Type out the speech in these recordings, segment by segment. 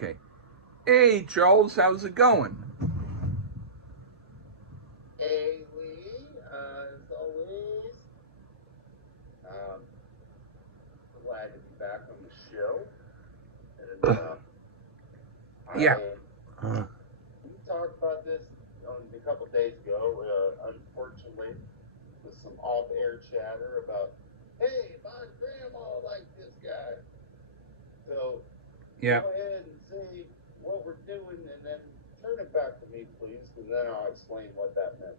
Okay. Hey, Charles, how's it going? Hey Lee, as always, um, glad to be back on the show. And Yeah. I we talked about this a couple days ago. Unfortunately, with some off-air chatter about, hey, my grandma liked this guy. So Yeah. go ahead and say what we're doing, and then turn it back to me, please, and then I'll explain what that meant.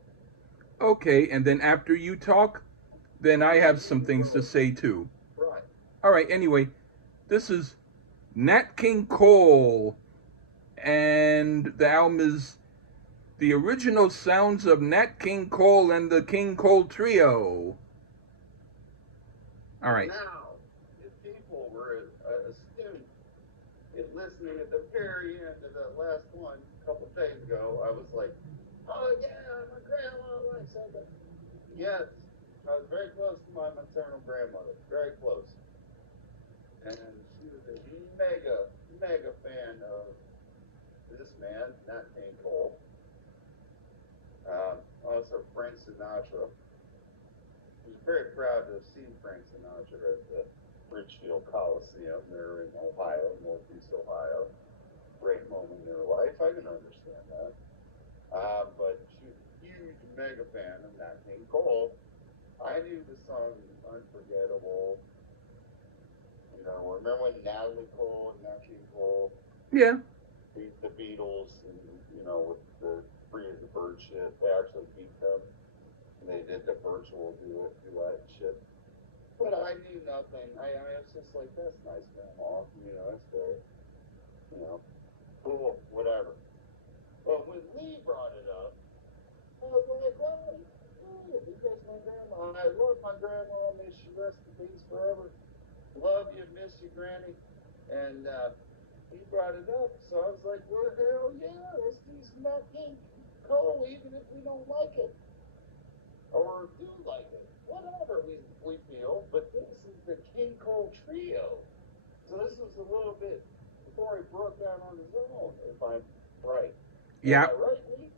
Okay, and then after you talk, then Oh I yeah, have you some things to go. say too. Right. All right, anyway, this is Nat King Cole, and the album is The Original Sounds of Nat King Cole and the King Cole Trio. All right. Now, if people were astute in listening at the very end of that last one a couple of days ago, I was like, oh yeah, my grandma likes something. Yes, I was very close to my maternal grandmother, very close. And she was a mega fan of this man, Nat King Cole. Also Frank Sinatra. She was very proud to have seen Frank Sinatra at the Richfield Coliseum there in Ohio, Northeast Ohio. Great moment in her life. I can understand that. But she was a huge mega fan of Nat King Cole. I knew the song Unforgettable. You know, remember when Natalie Cole and Nat King Cole Yeah. beat the Beatles and, you know, with the Free as a Bird shit? They actually beat them. And they did the virtual duet shit. But I knew nothing. I was just like, that's nice, Grandma. You know, that's great. You know, cool, whatever. But when Lee brought it up, I was like, oh, cool, because my grandma, I love my grandma, may she rest in peace forever. Love you, miss you, Granny. And he brought it up, so I was like, well, hell yeah, let's do some Nat King Cole, even if we don't like it or do like it, whatever we feel. But this is the King Cole Trio. So this was a little bit before he broke down on his own, if I'm right. Am Yeah. I right, Lee?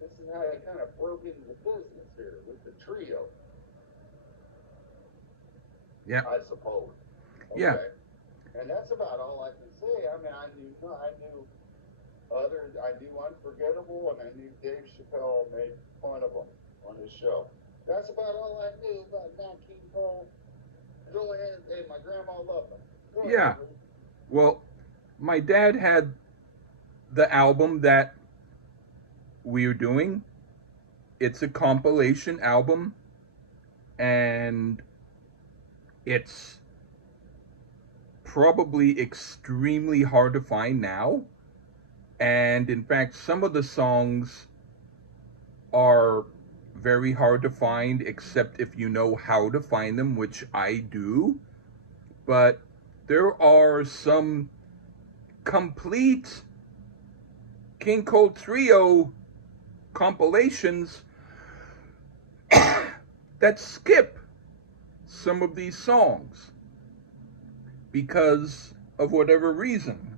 This is how he kind of broke into the business here with the trio, Yeah. I suppose. Yeah. Okay. And that's about all I can say. I mean, I knew Unforgettable, and I knew Dave Chappelle made fun of him on his show. That's about all I knew about Nat King Cole. Go ahead. Hey, my grandma loved him. Go ahead, Yeah. Lee. Well, my dad had the album that we're doing. It's a compilation album, and it's probably extremely hard to find now. And in fact, some of the songs are very hard to find, except if you know how to find them, which I do. But there are some complete King Cole Trio compilations that skip some of these songs because of whatever reason.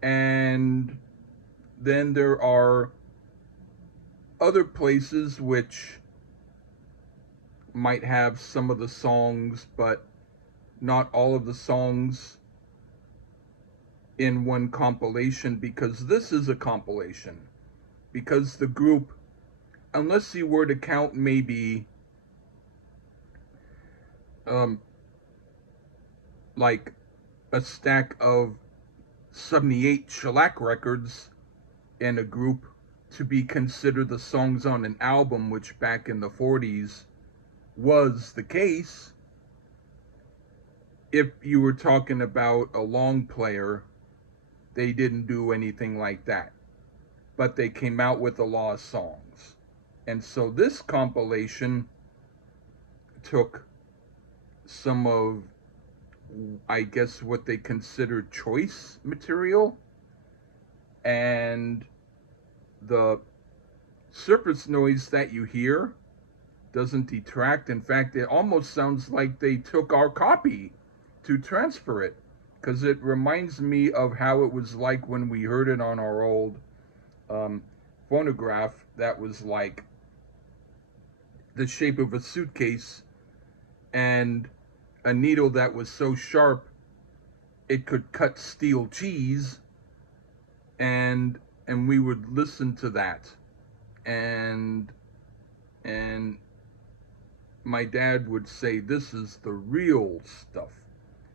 And then there are other places which might have some of the songs, but not all of the songs in one compilation because this is a compilation. Because the group, unless you were to count maybe um, like a stack of 78 shellac records in a group to be considered the songs on an album, which back in the 40s was the case. If you were talking about a long player, they didn't do anything like that. But they came out with a lot of songs. And so this compilation took some of, I guess, what they considered choice material, and the surface noise that you hear doesn't detract. In fact, it almost sounds like they took our copy to transfer it because it reminds me of how it was like when we heard it on our old um, phonograph that was like the shape of a suitcase and a needle that was so sharp it could cut steel cheese, and we would listen to that, and and my dad would say this is the real stuff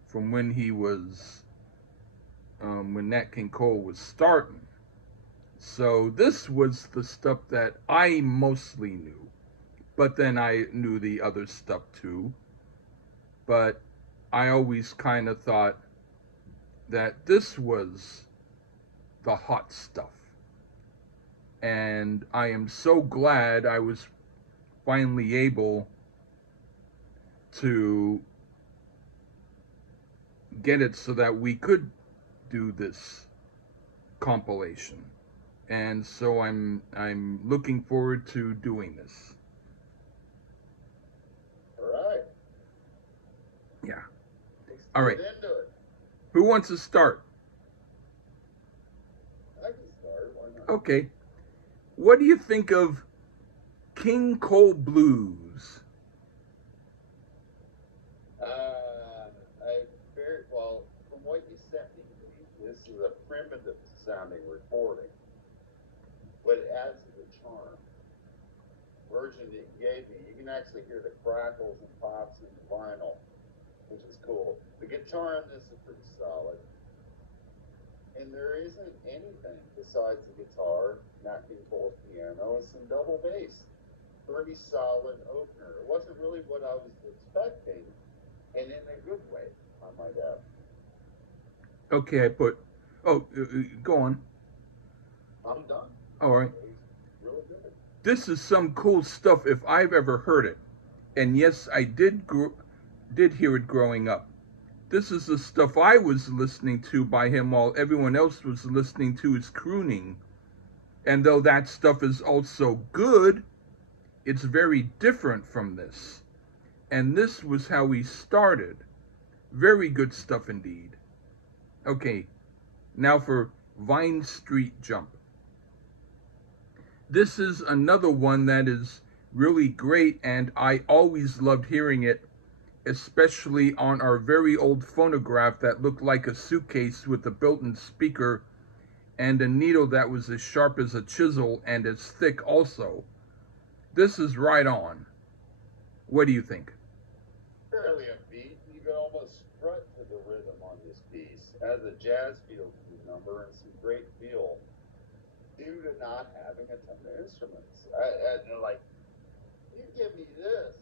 from when he was when Nat King Cole was starting. So this was the stuff that I mostly knew, but then I knew the other stuff too. But I always kind of thought that this was the hot stuff. And I am so glad I was finally able to get it so that we could do this compilation. And so I'm looking forward to doing this. All right. Yeah. Let's All get right. into it. Who wants to start? I can start. Why not? Okay. What do you think of King Cole Blues? I very well from what you sent me. This is a primitive sounding recording, but it adds to the charm. Version that you gave me, you can actually hear the crackles and pops in the vinyl, which is cool. The guitar on this is pretty solid, and there isn't anything besides the guitar, Nat King Cole's piano, and some double bass. Pretty solid opener. It wasn't really what I was expecting, and in a good way, I might add. Okay, I put. Oh, go on. I'm done. All right. It was really good. This is some cool stuff if I've ever heard it. And yes, I did hear it growing up. This is the stuff I was listening to by him while everyone else was listening to his crooning. And though that stuff is also good, it's very different from this. And this was how he started. Very good stuff indeed. Okay, now for Vine Street Jump. This is another one that is really great, and I always loved hearing it, especially on our very old phonograph that looked like a suitcase with a built in speaker and a needle that was as sharp as a chisel and as thick also. This is right on. What do you think? Fairly upbeat. You could almost strut to the rhythm on this piece. Has a jazz feel to the number and some great feel due to not having a ton of instruments. Like, you give me this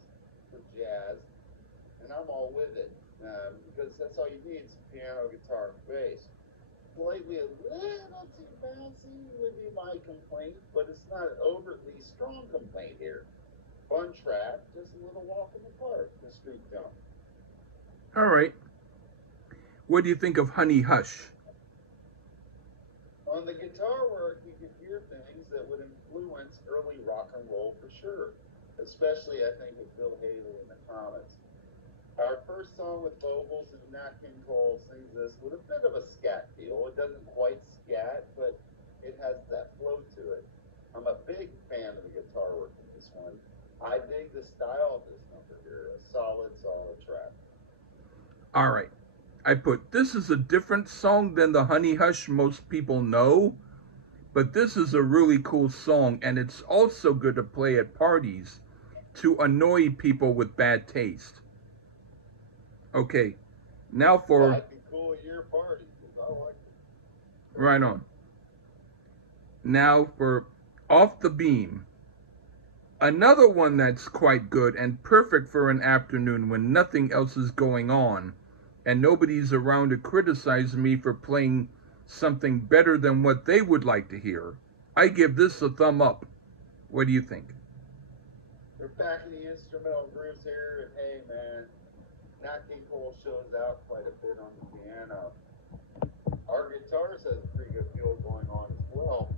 for jazz, and I'm all with it. Because that's all you need is piano, guitar, and bass. Slightly a little too bouncy would be my complaint, but it's not an overtly strong complaint here. Fun track, just a little walk in the park, the street jump. All right. What do you think of Honey Hush? On the guitar work, you can hear things that would influence early rock and roll for sure, especially I think with Bill Haley and the Comets. Our first song with vocals and Nat King Cole sings this with a bit of a scat feel. It doesn't quite scat, but it has that flow to it. I'm a big fan of the guitar work in this one. I dig the style of this number here. A solid, solid track. All right. I put this is a different song than the Honey Hush most people know, but this is a really cool song, and it's also good to play at parties to annoy people with bad taste. Okay, now for Might be cool at your party because I like it. right on. Now for Off the Beam. Another one that's quite good and perfect for an afternoon when nothing else is going on and nobody's around to criticize me for playing something better than what they would like to hear. I give this a thumb up. What do you think? They're backing the instrumental grooves here, and hey, man, Nat King Cole shows out quite a bit on the piano. Our guitarist has a pretty good feel going on as well,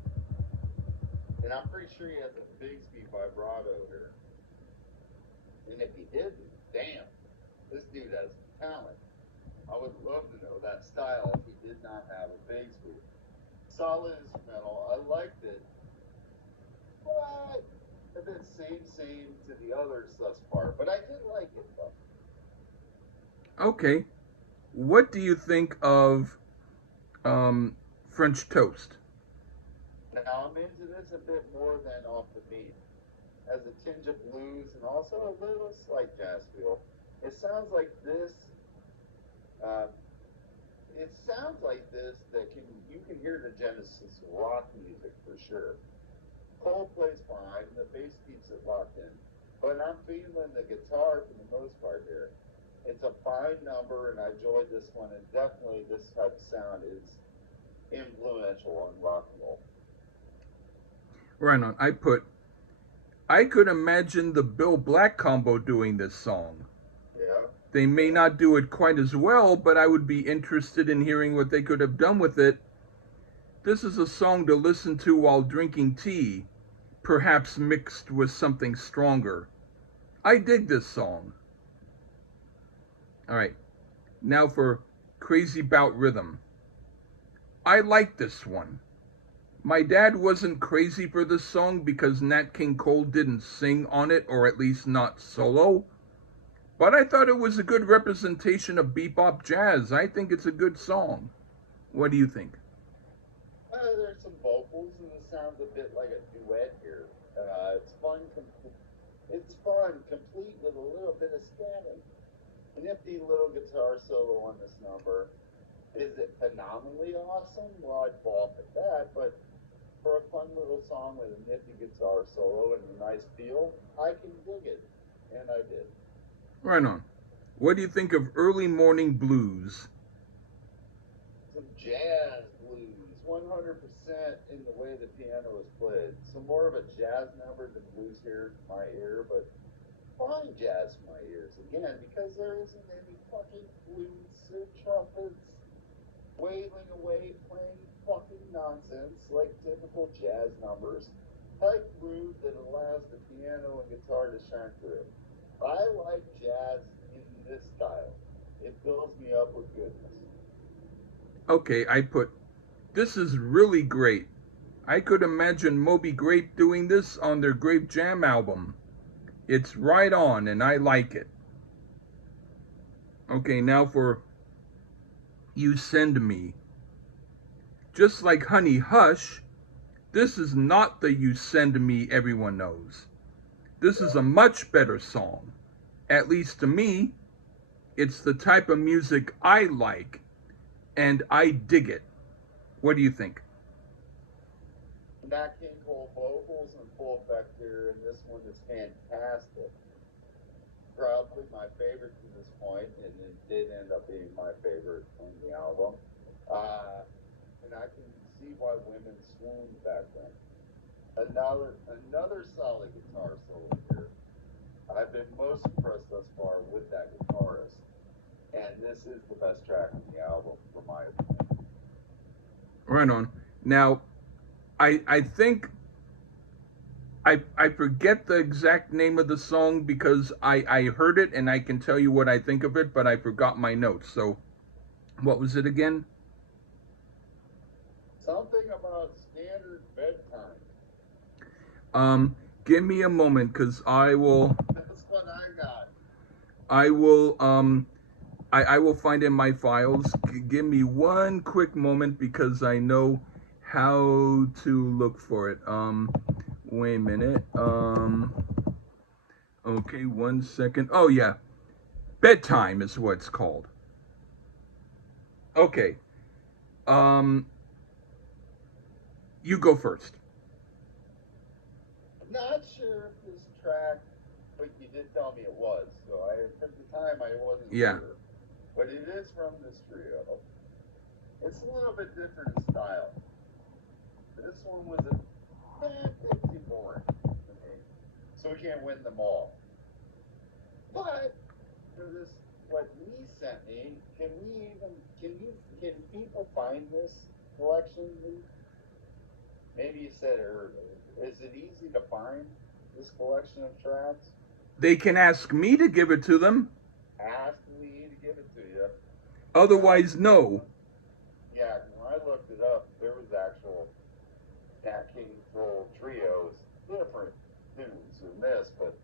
and I'm pretty sure he has a Bigsby vibrato here. And if he didn't, damn, this dude has talent. I would love to know that style if he did not have a Bigsby. Solid instrumental. I liked it, but a bit same to the others thus far. But I did like it though. Okay. What do you think of French Toast? Now I'm into this a bit more than Off the Beat. Has a tinge of blues and also a little slight jazz feel. It sounds like this. Uh, it sounds like this that can you can hear the Genesis rock music for sure. Cole plays fine, the bass keeps it locked in. But I'm feeling the guitar for the most part here. It's a fine number, and I enjoyed this one. And definitely, this type of sound is influential on rock and roll. Right on. I could imagine the Bill Black combo doing this song. Yeah, They may not do it quite as well, but I would be interested in hearing what they could have done with it. This is a song to listen to while drinking tea, perhaps mixed with something stronger. I dig this song. All right, now for Crazy Bout Rhythm. I like this one. My dad wasn't crazy for this song because Nat King Cole didn't sing on it, or at least not solo. But I thought it was a good representation of bebop jazz. I think it's a good song. What do you think? there's some vocals, and it sounds a bit like a duet here. It's fun. It's fun, complete with a little bit of static. Nifty little guitar solo on this number. Is it phenomenally awesome? Well, I'd balk at that, but for a fun little song with a nifty guitar solo and a nice feel, I can dig it. And I did. Right on. What do you think of Early Morning Blues? Some jazz blues, 100% in the way the piano is played. So more of a jazz number than blues here to my ear, but fine jazz to my ears again because there isn't any fucking flutes or trumpets wailing away playing fucking nonsense like typical jazz numbers. Tight groove that allows the piano and guitar to shine through. I like jazz in this style. It fills me up with goodness. Okay, I put this is really great. I could imagine Moby Grape doing this on their Grape Jam album. It's right on and I like it. Okay, now for You Send Me. Just like Honey Hush, this is not the You Send Me everyone knows. This is a much better song. At least to me, it's the type of music I like, and I dig it. What do you think? Nat King Cole vocals in full effect here, and this one is fantastic. Probably my favorite to this point, and it did end up being my favorite on the album. Uh, and I can see why women swooned back then. Another solid guitar solo here. I've been most impressed thus far with that guitarist, and this is the best track on the album, for my opinion. Right on. Now, I think I forget the exact name of the song because I heard it and I can tell you what I think of it, but I forgot my notes. So, what was it again? Something about standard bedtime. Give me a moment, cause That's what I got. I will, I will find in my files. Give me one quick moment because I know how to look for it. Wait a minute. Okay, 1 second. Oh yeah, bedtime is what it's called. Okay. Um, you go first. Not sure if this track, but you did tell me it was. So at the time, I wasn't Yeah. sure. But it is from this trio. It's a little bit different in style. This one was a bit too boring to me. So we can't win them all. But for this, what Lee sent me, can people find this collection, Lee? Maybe you said it earlier. Is it easy to find this collection of tracks? They can ask me to give it to them. Ask Lee to give it to you. Otherwise, no. Yeah, when I looked it up, there was actual Nat King Cole trios, different tunes than this, but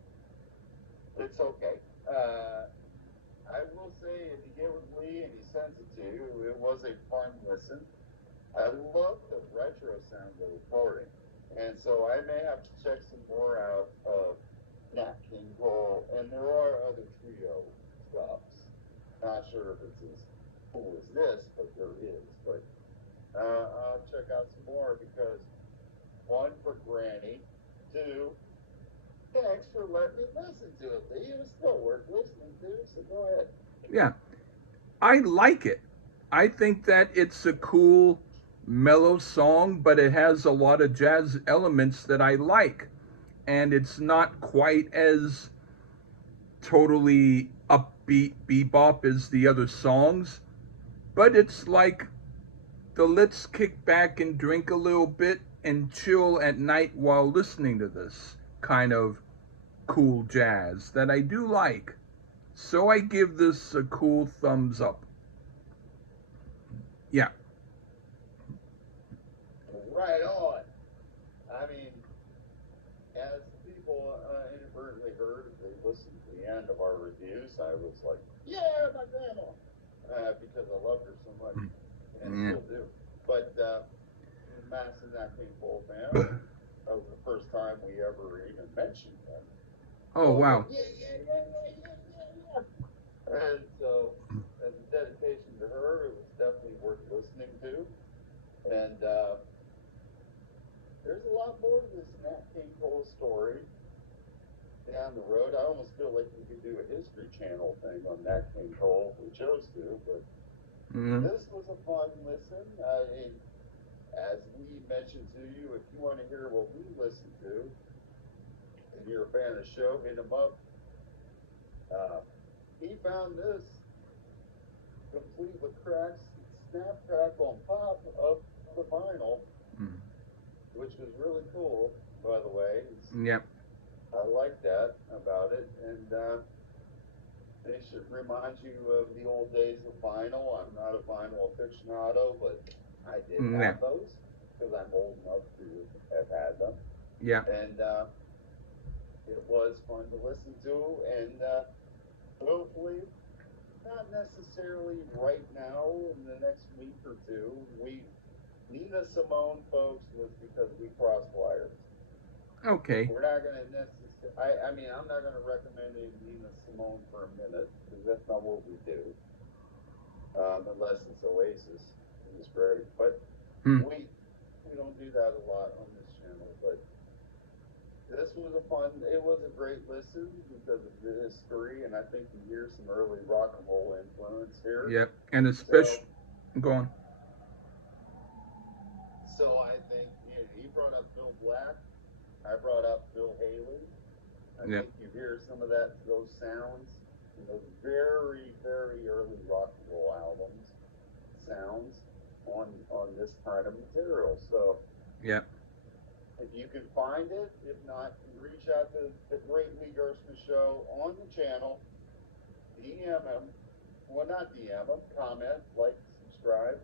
it's okay. I will say, if you get with Lee and he sends it to you, it was a fun listen. I love the retro sound of the recording, and so I may have to check some more out of Nat King Cole, and there are other trio stuffs. Not sure if it's as cool as this, but there is. But I'll check out some more because one, for Granny, two, thanks for letting me listen to it. Lee. It was still worth listening to, so go ahead. Yeah, I like it. I think that it's a cool, mellow song, but it has a lot of jazz elements that I like. And it's not quite as totally upbeat bebop as the other songs, but it's like the let's kick back and drink a little bit and chill at night while listening to this kind of cool jazz that I do like. So I give this a cool thumbs up. Yeah. Right on. I mean, as people inadvertently heard, if they listened to the end of our reviews, I was like, yeah, my grandma, because I loved her so much, and Yeah. still do. But I'm a massive Nat King Cole fan, and that was the first time we ever even mentioned them. Oh, So I was wow. like, yeah. And so, as a dedication to her, it was definitely worth listening to. And there's a lot more to this Nat King Cole story down the road. I almost feel like we could do a History Channel thing on Nat King Cole if we chose to, but this was a fun listen. And as we mentioned to you, if you want to hear what we listen to and you're a fan of the show, hit him up. He found this complete with cracks, snap, crackle, and pop of the vinyl, which was really cool, by the way. Yep. I like that about it. And they should remind you of the old days of vinyl. I'm not a vinyl aficionado, but I did Yeah. have those because I'm old enough to have had them. Yeah. And it was fun to listen to. And hopefully, not necessarily right now in the next week or two. Nina Simone, folks, was because we crossed wires. Okay. We're not going to necessarily, I mean, I'm not going to recommend a Nina Simone for a minute because that's not what we do. Unless it's Oasis, it's great. But we don't do that a lot on this channel. But this was it was a great listen because of the history, and I think you hear some early rock and roll influence here. Yep. And especially, go on. So I think he brought up Bill Black. I brought up Bill Haley. I think you hear some of those sounds in those very, very early rock and roll albums, sounds on this kind of material. So yeah, if you can find it, if not, reach out to the Great Lee Gerstmann Show on the channel. DM him. Well, not DM him. Comment, like, subscribe.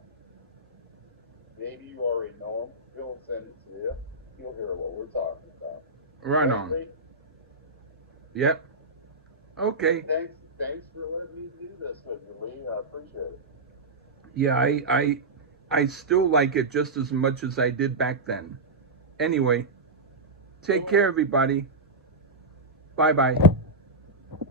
Maybe you already know him. He'll send it to you. You'll hear what we're talking about. Right on. Yep. Okay. Thanks for letting me do this with you, Lee. I appreciate it. Yeah, I still like it just as much as I did back then. Anyway, take care, everybody. Bye bye.